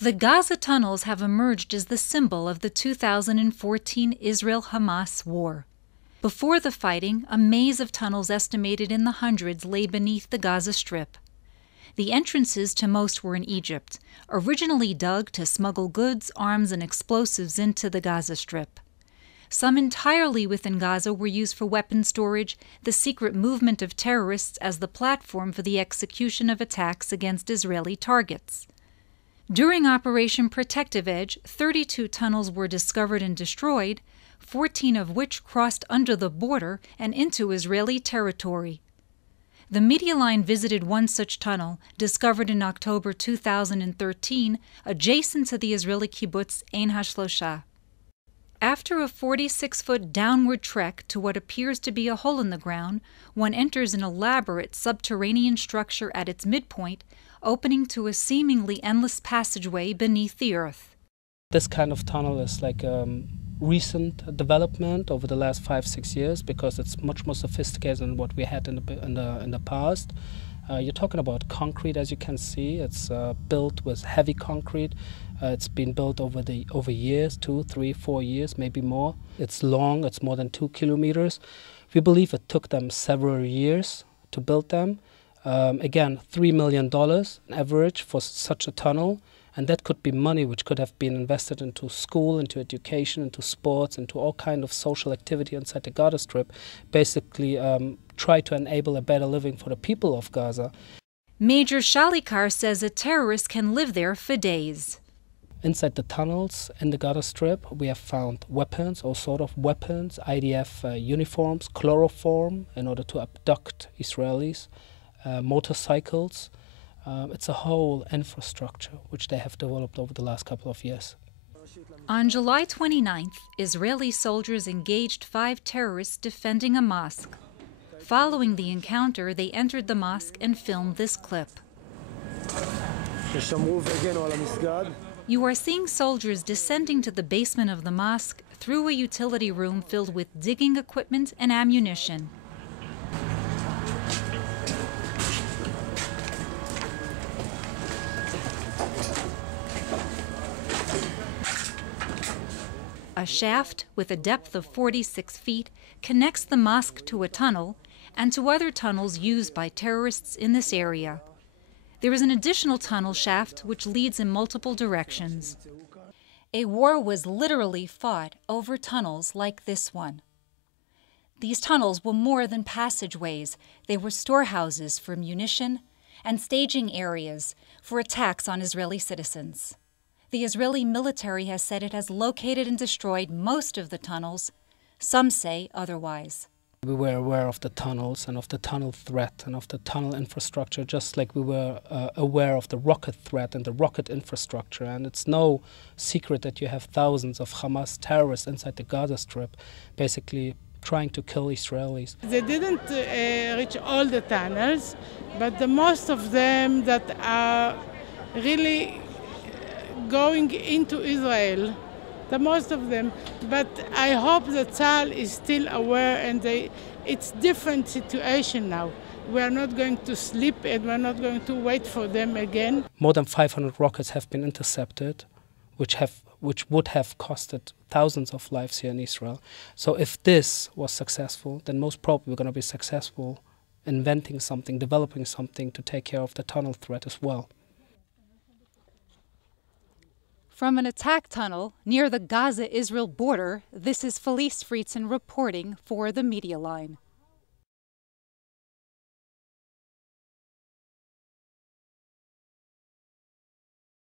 The Gaza tunnels have emerged as the symbol of the 2014 Israel-Hamas war. Before the fighting, a maze of tunnels estimated in the hundreds lay beneath the Gaza Strip. The entrances to most were in Egypt, originally dug to smuggle goods, arms, and explosives into the Gaza Strip. Some entirely within Gaza were used for weapon storage, the secret movement of terrorists as the platform for the execution of attacks against Israeli targets. During Operation Protective Edge, 32 tunnels were discovered and destroyed, 14 of which crossed under the border and into Israeli territory. The media line visited one such tunnel, discovered in October 2013, adjacent to the Israeli kibbutz Ein HaShlosha. After a 46-foot downward trek to what appears to be a hole in the ground, one enters an elaborate subterranean structure at its midpoint, opening to a seemingly endless passageway beneath the earth. This kind of tunnel is like recent development over the last 5-6 years because it's much more sophisticated than what we had in the past. You're talking about concrete, as you can see. It's built with heavy concrete. It's been built over years, 2, 3, 4 years, maybe more. It's long. It's more than 2 kilometers. We believe it took them several years to build them. Again, $3 million on average for such a tunnel. And that could be money which could have been invested into school, into education, into sports, into all kind of social activity inside the Gaza Strip. Basically, try to enable a better living for the people of Gaza. Major Shalikar says a terrorist can live there for days. Inside the tunnels in the Gaza Strip, we have found weapons, all sort of weapons, IDF uniforms, chloroform in order to abduct Israelis, motorcycles. It's a whole infrastructure which they have developed over the last couple of years. On July 29th, Israeli soldiers engaged 5 terrorists defending a mosque. Following the encounter, they entered the mosque and filmed this clip. You are seeing soldiers descending to the basement of the mosque through a utility room filled with digging equipment and ammunition. A shaft with a depth of 46 feet connects the mosque to a tunnel and to other tunnels used by terrorists in this area. There is an additional tunnel shaft which leads in multiple directions. A war was literally fought over tunnels like this one. These tunnels were more than passageways. They were storehouses for munition and staging areas for attacks on Israeli citizens. The Israeli military has said it has located and destroyed most of the tunnels. Some say otherwise. We were aware of the tunnels and of the tunnel threat and of the tunnel infrastructure, just like we were aware of the rocket threat and the rocket infrastructure. And it's no secret that you have thousands of Hamas terrorists inside the Gaza Strip, basically trying to kill Israelis. They didn't reach all the tunnels, but the most of them that are really going into Israel, the most of them. But I hope that Tzahal is still aware, and it's different situation now. We are not going to sleep and we're not going to wait for them again. More than 500 rockets have been intercepted, which would have costed thousands of lives here in Israel. So if this was successful, then most probably we're going to be successful inventing something, developing something to take care of the tunnel threat as well. From an attack tunnel near the Gaza-Israel border, this is Felice Friedson reporting for the Media Line.